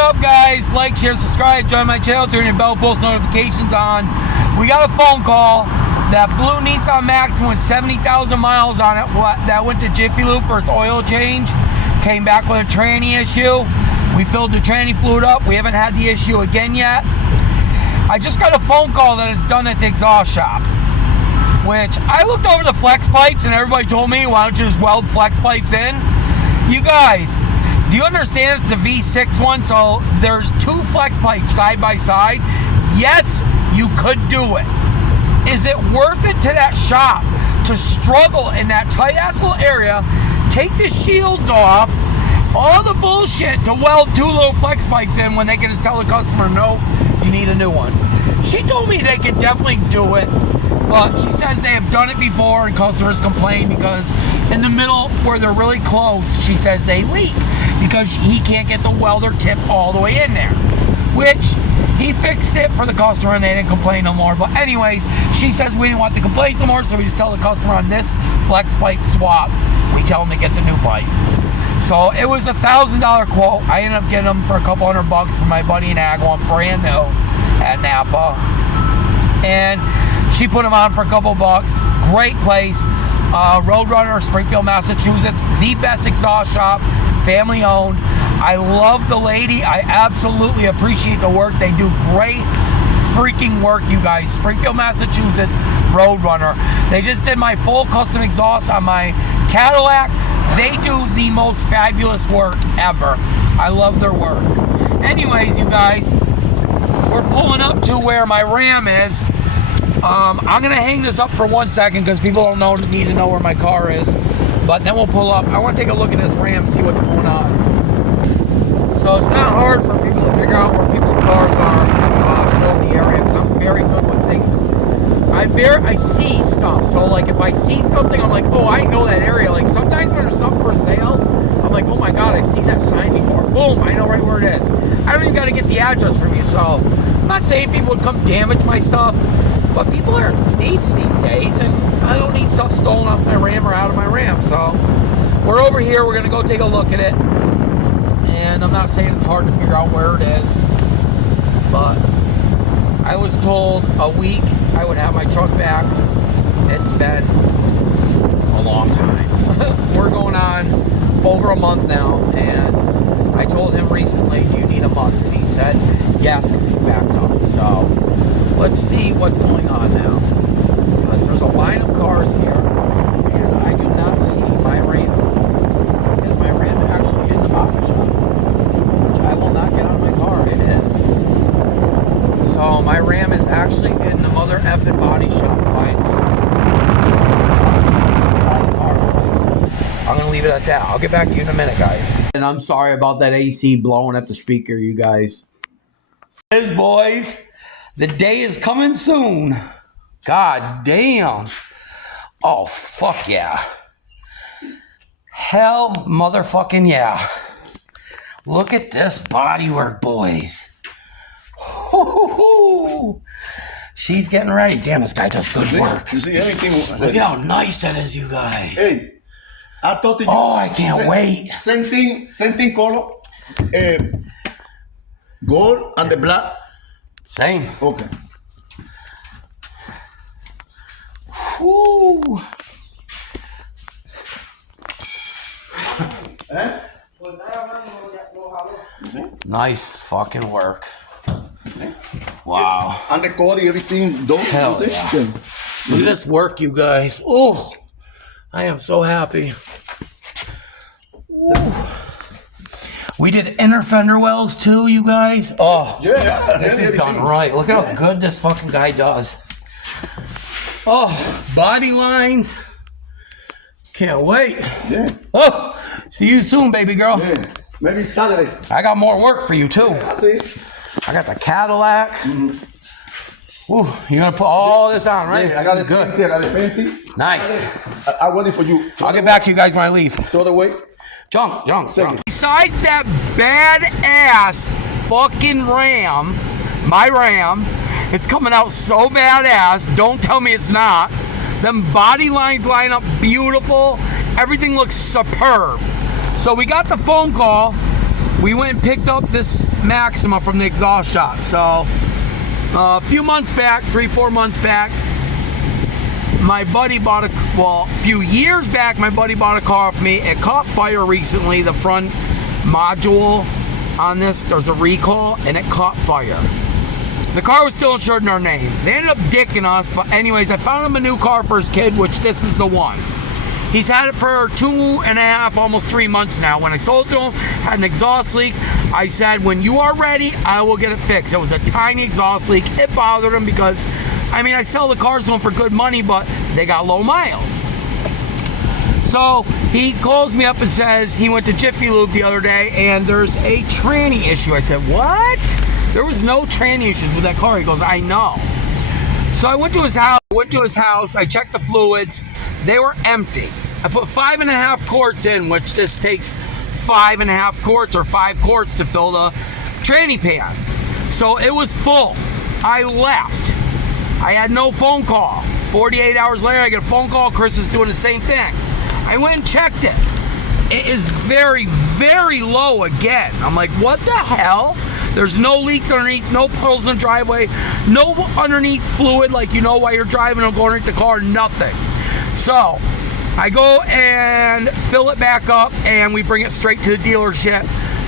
up, guys? Like, share, subscribe, join my channel, turn your bell, post notifications on. We got a phone call. That blue Nissan Maxima with 70,000 miles on it that went to Jiffy Lube for its oil change. Came back with a tranny issue. We filled the tranny fluid up. We haven't had the issue again yet. I just got a phone call that it's done at the exhaust shop. Which, I looked over the flex pipes and everybody told me, why don't you just weld flex pipes in? You guys, do you understand it's a V6 one? So there's two flex pipes side by side. Yes, you could do it. Is it worth it to that shop to struggle in that tight asshole area, take the shields off, all the bullshit to weld two little flex pipes in when they can just tell the customer, no, you need a new one? She told me they could definitely do it, but she says they have done it before and customers complain because in the middle where they're really close, she says they leak because he can't get the welder tip all the way in there, which he fixed it for the customer and they didn't complain no more. But anyways, she says we didn't want the complaints no more, so we just tell the customer on this flex pipe swap, we tell them to get the new pipe. So it was a $1,000 quote. I ended up getting them for a couple $100 from my buddy in Agawam, brand new at Napa. And she put them on for a couple bucks. Great place. Roadrunner, Springfield, Massachusetts. The best exhaust shop, family owned. I love the lady. I absolutely appreciate the work. They do great freaking work, you guys. Springfield, Massachusetts, Roadrunner. They just did my full custom exhaust on my Cadillac. They do the most fabulous work ever. I love their work. Anyways, you guys, we're pulling up to where my Ram is. I'm gonna hang this up for 1 second because people don't need to know where my car is. But then we'll pull up. I want to take a look at this Ram and see what's going on. So it's not hard for people to figure out where people's cars are, show the area, because I'm very good with things. I see stuff, so like if I see something, I'm like, oh, I know that area. Like sometimes when there's something for sale, I'm like, oh my God, I've seen that sign before. Boom, I know right where it is. I don't even got to get the address from you, so I'm not saying people would come damage my stuff, but people are thieves these days, and I don't need stuff stolen off my Ram or out of my Ram, so we're over here, we're going to go take a look at it. And I'm not saying it's hard to figure out where it is, but I was told a week I would have my truck back. It's been a long time. We're going on over a month now, and I told him recently, do you need a month? And he said yes, because he's backed up. So let's see what's going on now, because there's a line of cars here, and I do not see my Ram. Is my Ram actually in the body shop? I will not get out of my car. It is. So my Ram is actually in the mother effing body shop finally. I'm gonna leave it at that. I'll get back to you in a minute, guys. And I'm sorry about that AC blowing at the speaker, you guys. Boyz, boys, the day is coming soon. God damn. Oh fuck yeah. Hell motherfucking yeah. Look at this bodywork, boys. Hoo-hoo-hoo. She's getting ready. Damn, this guy does good work. You see anything? Look at how nice that is, you guys. Hey, I thought that you. Oh, I can't wait. Same thing color. Gold and the black. Same. Okay. Woo. Nice fucking work. Wow. And the code, everything. Don't. Hell yeah. Look at this work, you guys. Oh, I am so happy. Ooh. We did inner fender wells too, you guys. Oh, yeah. This is done right. Look at how good this fucking guy does. Oh, body lines. Can't wait. Yeah. Oh, see you soon, baby girl. Yeah. Maybe Saturday. I got more work for you too. I see. I got the Cadillac. Ooh, you're gonna put all this on, right? Yeah, I got the painting. I got the painting. Nice. I'm waiting for you. I'll get back to you guys when I leave. Throw it away. Junk. Besides that badass fucking Ram, my Ram, it's coming out so badass. Don't tell me it's not. Them body lines line up beautiful. Everything looks superb. So we got the phone call we went and picked up this Maxima from the exhaust shop. So a few months back, 3-4 months back, my buddy bought a few years back, my buddy bought a car off me. It caught fire recently. The front module on this, there's a recall, and it caught fire. The car was still insured in our name. They ended up dicking us, but anyways, I found him a new car for his kid, which this is the one. He's had it for 2.5, almost 3 months now. When I sold it to him, had an exhaust leak. I said, when you are ready, I will get it fixed. It was a tiny exhaust leak. It bothered him because, I mean, I sell the cars to him for good money, but they got low miles. So he calls me up and says he went to Jiffy Lube the other day and there's a tranny issue. I said, what? There was no tranny issues with that car. He goes, I know. So I went to his house. I checked the fluids. They were empty. I put 5.5 quarts in, which this takes 5.5 quarts or 5 quarts to fill the tranny pan. So it was full. I left. I had no phone call. 48 hours later, I get a phone call. Chris is doing the same thing. I went and checked it. It is very, very low again. I'm like, what the hell? There's no leaks underneath, no puddles in the driveway, no underneath fluid like you know while you're driving or going underneath the car, nothing. So I go and fill it back up and we bring it straight to the dealership.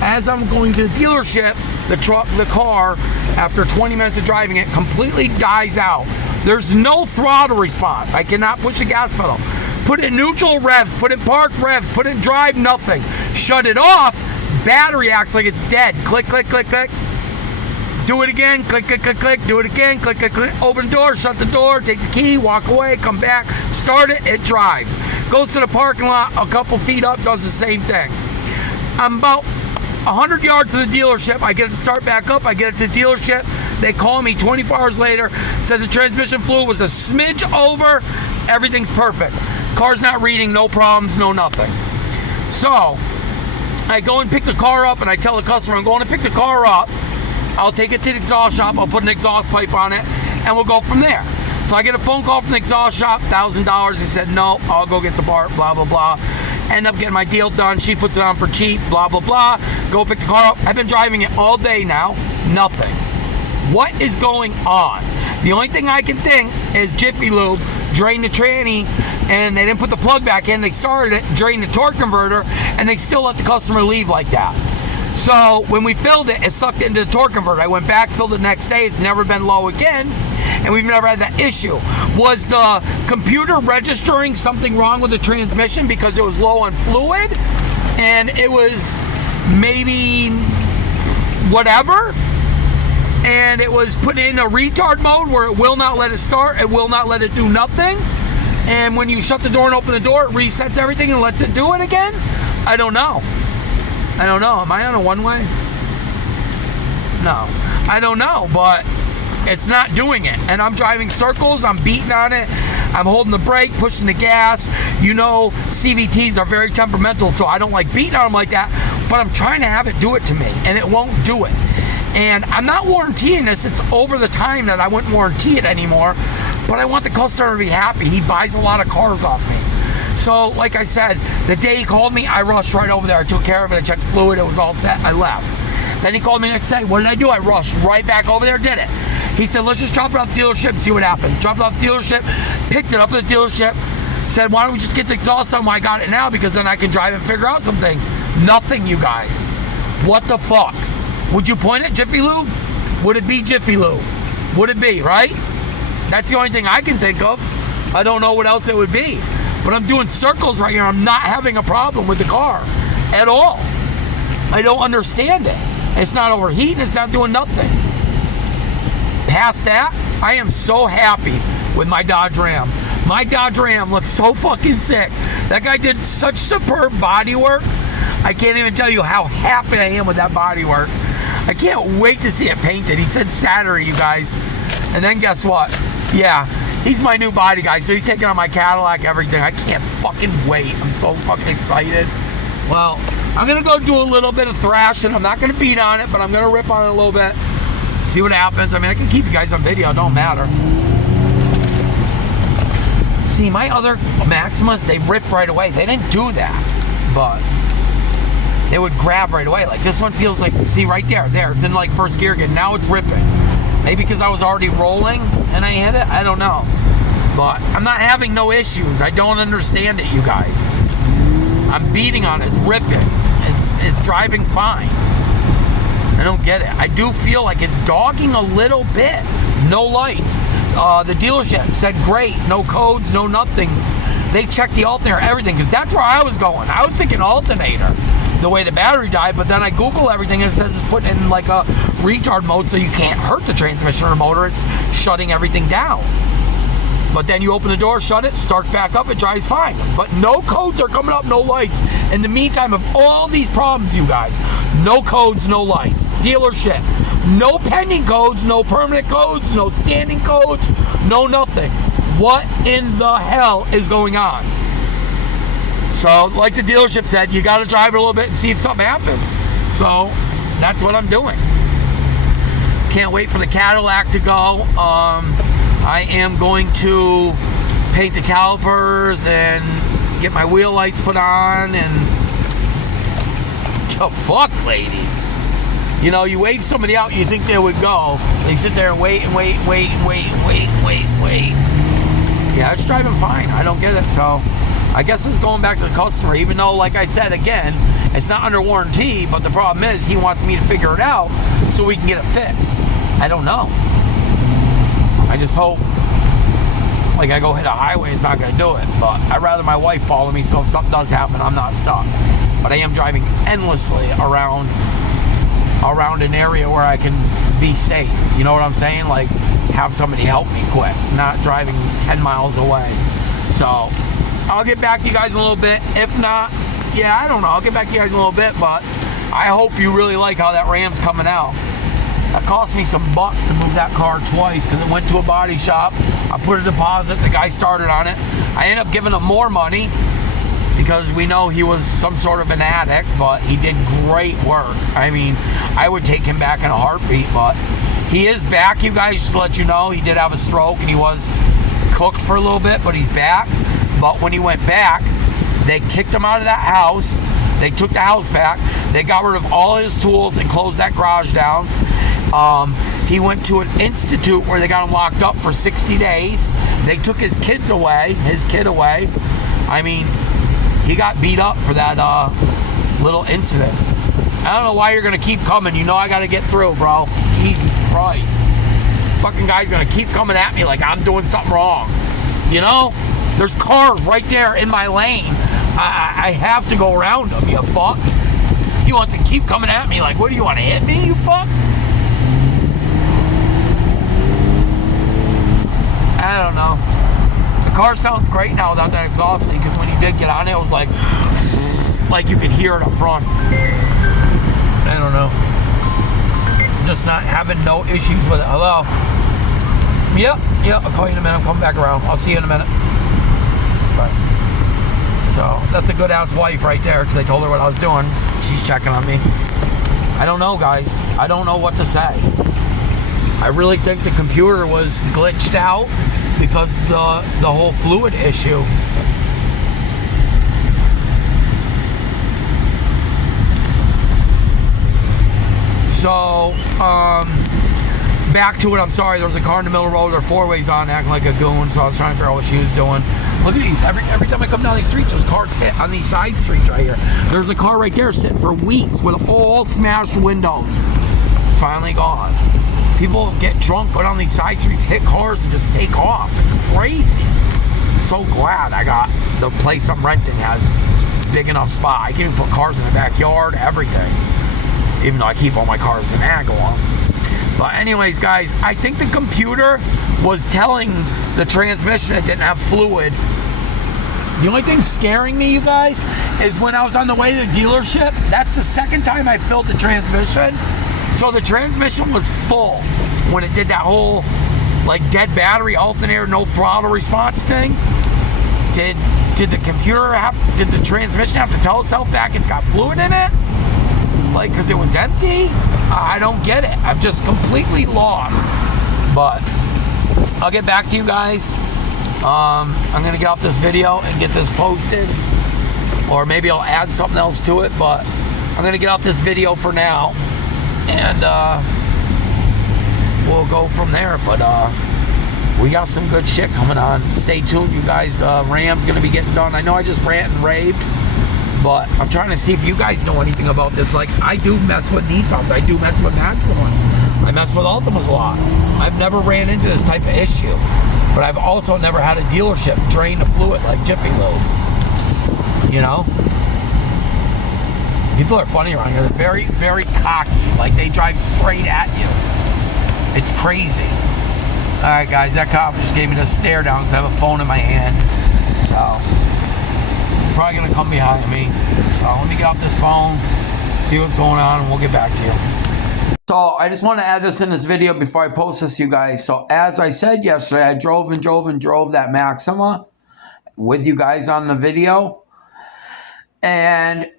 As I'm going to the dealership, the car, after 20 minutes of driving it, completely dies out. There's no throttle response. I cannot push the gas pedal. Put it in neutral, revs, put it in park, revs, put it in drive, nothing. Shut it off, battery acts like it's dead. Click, click, click, click. Do it again, click, click, click, click. Do it again, click, click, click. Open the door, shut the door, take the key, walk away, come back, start it, it drives. Goes to the parking lot, a couple feet up, does the same thing. I'm about 100 yards to the dealership. I get it to start back up. I get it to the dealership. They call me 24 hours later, said the transmission fluid was a smidge over. Everything's perfect. Car's not reading, no problems, no nothing. So I go and pick the car up and I tell the customer I'm going to pick the car up. I'll take it to the exhaust shop. I'll put an exhaust pipe on it and we'll go from there. So I get a phone call from the exhaust shop, $1,000. He said, no, I'll go get the part, blah, blah, blah. End up getting my deal done. She puts it on for cheap, blah, blah, blah. Go pick the car up. I've been driving it all day now. Nothing. What is going on? The only thing I can think is Jiffy Lube drained the tranny and they didn't put the plug back in. They started it, drained the torque converter, and they still let the customer leave like that. So when we filled it, it sucked into the torque converter. I went back, filled it the next day. It's never been low again, and we've never had that issue. Was the computer registering something wrong with the transmission because it was low on fluid and it was maybe whatever? And it was put in a retard mode where it will not let it start, it will not let it do nothing. And when you shut the door and open the door, it resets everything and lets it do it again? I don't know. I don't know. Am I on a one-way? No. I don't know, but it's not doing it. And I'm driving circles, I'm beating on it, I'm holding the brake, pushing the gas. You know, CVTs are very temperamental, so I don't like beating on them like that, but I'm trying to have it do it to me, and it won't do it. And I'm not warrantying this. It's over the time that I wouldn't warranty it anymore. But I want the customer to be happy. He buys a lot of cars off me. So, like I said, the day he called me, I rushed right over there. I took care of it. I checked the fluid. It was all set. I left. Then he called me the next day. What did I do? I rushed right back over there, did it. He said, let's just drop it off the dealership and see what happens. Dropped it off the dealership, picked it up at the dealership, said, why don't we just get the exhaust on while I got it now, because then I can drive and figure out some things. Nothing, you guys. What the fuck? Would you point at Jiffy Lube? Would it be Jiffy Lube? Would it be, right? That's the only thing I can think of. I don't know what else it would be. But I'm doing circles right here. I'm not having a problem with the car at all. I don't understand it. It's not overheating. It's not doing nothing. Past that, I am so happy with my Dodge Ram. My Dodge Ram looks so fucking sick. That guy did such superb body work. I can't even tell you how happy I am with that body work. I can't wait to see it painted. He said Saturday, you guys. And then guess what? Yeah, he's my new body guy, so he's taking on my Cadillac, everything. I can't fucking wait. I'm so fucking excited. Well, I'm gonna go do a little bit of thrashing. I'm not gonna beat on it, but I'm gonna rip on it a little bit. See what happens. I mean, I can keep you guys on video, it don't matter. See, my other Maximas, they ripped right away. They didn't do that, but it would grab right away. Like this one feels like, see right there, it's in like first gear again. Now it's ripping. Maybe because I was already rolling and I hit it, I don't know. But I'm not having no issues. I don't understand it, you guys. I'm beating on it, it's ripping. It's driving fine. I don't get it. I do feel like it's dogging a little bit. No lights. The dealership said great, no codes, no nothing. They checked the alternator, everything, because that's where I was going. I was thinking alternator, the way the battery died, but then I Google everything and it says it's put in like a retard mode so you can't hurt the transmission or motor. It's shutting everything down. But then you open the door, shut it, starts back up, it drives fine. But no codes are coming up, no lights. In the meantime of all these problems, you guys, no codes, no lights. Dealership, no pending codes, no permanent codes, no standing codes, no nothing. What in the hell is going on? So, like the dealership said, you got to drive it a little bit and see if something happens. So, that's what I'm doing. Can't wait for the Cadillac to go. I am going to paint the calipers and get my wheel lights put on and the fuck, lady. You know, you wave somebody out, you think they would go. They sit there and wait and wait and wait and wait and wait and wait and wait. Yeah, it's driving fine. I don't get it. So I guess it's going back to the customer, even though, like I said, again, it's not under warranty, but the problem is he wants me to figure it out so we can get it fixed. I don't know. I just hope, like, I go hit a highway, it's not going to do it. But I'd rather my wife follow me, so if something does happen, I'm not stuck. But I am driving endlessly around an area where I can be safe. You know what I'm saying? Like, have somebody help me quick, not driving 10 miles away. So I'll get back to you guys in a little bit. If not, yeah, I don't know. I'll get back to you guys in a little bit, but I hope you really like how that Ram's coming out. That cost me some bucks to move that car twice because it went to a body shop. I put a deposit. The guy started on it. I ended up giving him more money because we know he was some sort of an addict, but he did great work. I mean, I would take him back in a heartbeat, but he is back, you guys, just to let you know. He did have a stroke and he was cooked for a little bit, but he's back. But when he went back, they kicked him out of that house. They took the house back. They got rid of all his tools and closed that garage down. He went to an institute where they got him locked up for 60 days. They took his kid away. I mean, he got beat up for that little incident. I don't know why you're going to keep coming. You know I got to get through, bro. Jesus Christ. Fucking guy's going to keep coming at me like I'm doing something wrong. You know? There's cars right there in my lane. I have to go around them, you fuck. He wants to keep coming at me like, what do you want to hit me, you fuck? I don't know. The car sounds great now without that exhaust leak, because when he did get on it was like you could hear it up front. I don't know. Just not having no issues with it. Hello? Yep, I'll call you in a minute. I'm coming back around. I'll see you in a minute. Bye. So, that's a good-ass wife right there, because I told her what I was doing. She's checking on me. I don't know, guys. I don't know what to say. I really think the computer was glitched out because the whole fluid issue. So, back to it. I'm sorry, there was a car in the middle of the road. There were four ways on, acting like a goon, so I was trying to figure out what she was doing. Look at these. Every time I come down these streets, there's cars hit on these side streets right here. There's a car right there sitting for weeks with all smashed windows. Finally gone. People get drunk, go down these side streets, hit cars, and just take off. It's crazy. I'm so glad I got the place I'm renting has big enough spot. I can even put cars in the backyard, everything. Even though I keep all my cars in Agawam. But anyways, guys, I think the computer was telling the transmission it didn't have fluid. The only thing scaring me, you guys, is when I was on the way to the dealership, that's the second time I filled the transmission. So the transmission was full when it did that whole like dead battery alternator, no throttle response thing. Did the transmission have to tell itself back it's got fluid in it? Like, because it was empty? I don't get it. I'm just completely lost. But I'll get back to you guys. I'm going to get off this video and get this posted. Or maybe I'll add something else to it. But I'm going to get off this video for now. And we'll go from there. But we got some good shit coming on. Stay tuned, you guys. The Ram's going to be getting done. I know I just rant and raved, but I'm trying to see if you guys know anything about this. Like, I do mess with Nissans. I do mess with Maximas. I mess with Altimas a lot. I've never ran into this type of issue. But I've also never had a dealership drain the fluid like Jiffy Lube. You know? People are funny around here. They're very, very cocky. Like, they drive straight at you. It's crazy. Alright, guys. That cop just gave me the stare down because I have a phone in my hand. So, he's probably going to come behind me. So, let me get off this phone, see what's going on, and we'll get back to you. So, I just want to add this in this video before I post this, you guys. So, as I said yesterday, I drove that Maxima with you guys on the video. And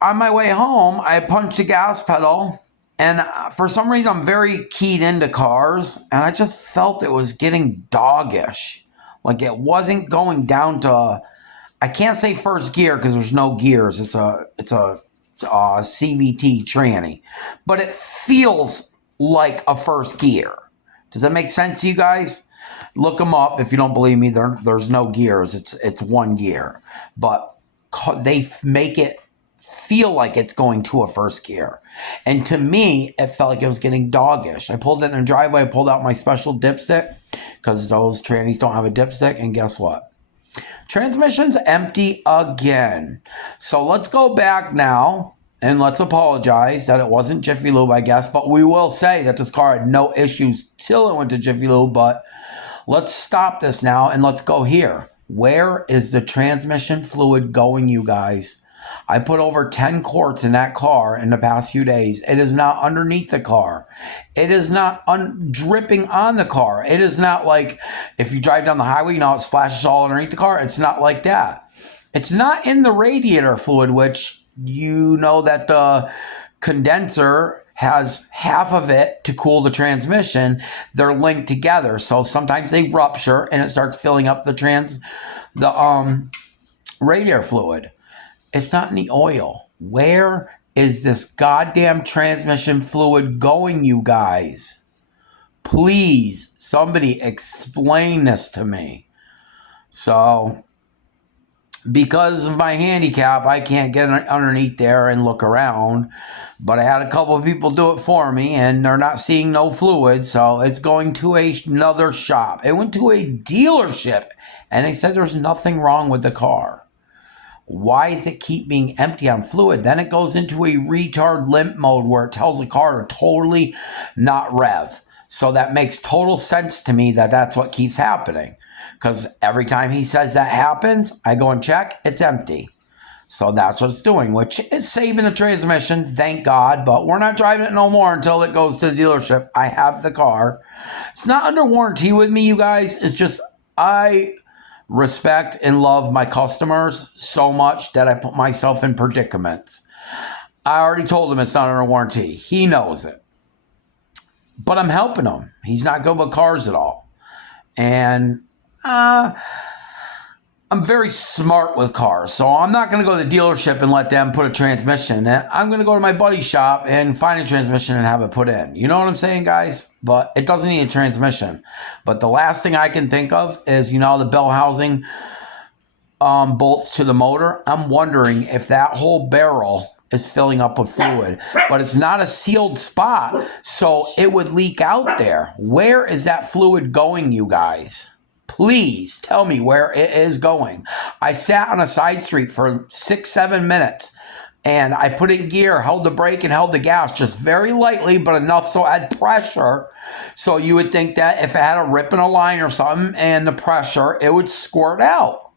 on my way home, I punched the gas pedal. And for some reason, I'm very keyed into cars. And I just felt it was getting doggish. Like, it wasn't going down to... I can't say first gear because there's no gears. It's a CVT tranny. But it feels like a first gear. Does that make sense to you guys? Look them up. If you don't believe me, there's no gears. It's one gear. But they make it feel like it's going to a first gear. And to me, it felt like it was getting doggish. I pulled it in the driveway. I pulled out my special dipstick because those trannies don't have a dipstick. And guess what? Transmission's empty again. So let's go back now and let's apologize that it wasn't Jiffy Lube, I guess. But we will say that this car had no issues till it went to Jiffy Lube. But let's stop this now and let's go here. Where is the transmission fluid going, you guys? I put over 10 quarts in that car in the past few days. It is not underneath the car. It is not dripping on the car. It is not like if you drive down the highway, you know, it splashes all underneath the car. It's not like that. It's not in the radiator fluid, which you know that the condenser has half of it to cool the transmission. They're linked together. So sometimes they rupture and it starts filling up the radiator fluid. It's not in the oil. Where is this goddamn transmission fluid going, you guys? Please, somebody explain this to me. So, because of my handicap, I can't get underneath there and look around. But I had a couple of people do it for me, and they're not seeing no fluid, so it's going to another shop. It went to a dealership, and they said there's nothing wrong with the car. Why does it keep being empty on fluid? Then it goes into a retard limp mode where it tells the car to totally not rev. So that makes total sense to me that that's what keeps happening. Because every time he says that happens, I go and check, it's empty. So that's what it's doing, which is saving the transmission, thank God. But we're not driving it no more until it goes to the dealership. I have the car. It's not under warranty with me, you guys. It's just I respect and love my customers so much that I put myself in predicaments. I already told him it's not under warranty. He knows it. But I'm helping him. He's not good with cars at all. And I'm very smart with cars. So I'm not going to go to the dealership and let them put a transmission in it. I'm going to go to my buddy's shop and find a transmission and have it put in. You know what I'm saying, guys? But it doesn't need a transmission. But the last thing I can think of is, you know, the bell housing bolts to the motor. I'm wondering if that whole barrel is filling up with fluid. But it's not a sealed spot, so it would leak out there. Where is that fluid going, you guys? Please tell me where it is going. I sat on a side street for 6-7 minutes. And I put in gear, held the brake, and held the gas just very lightly, but enough so I had pressure. So you would think that if it had a rip in a line or something and the pressure, it would squirt out.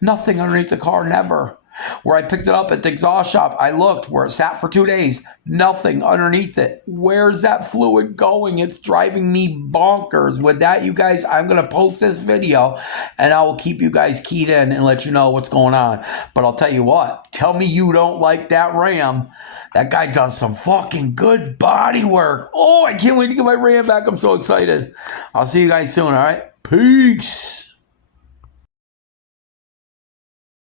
Nothing underneath the car, never. Where I picked it up at the exhaust shop, I looked where it sat for 2 days. Nothing underneath it. Where's that fluid going? It's driving me bonkers. With that, you guys, I'm going to post this video and I will keep you guys keyed in and let you know what's going on. But I'll tell you what, tell me you don't like that Ram. That guy does some fucking good body work. Oh, I can't wait to get my Ram back. I'm so excited. I'll see you guys soon, all right? Peace.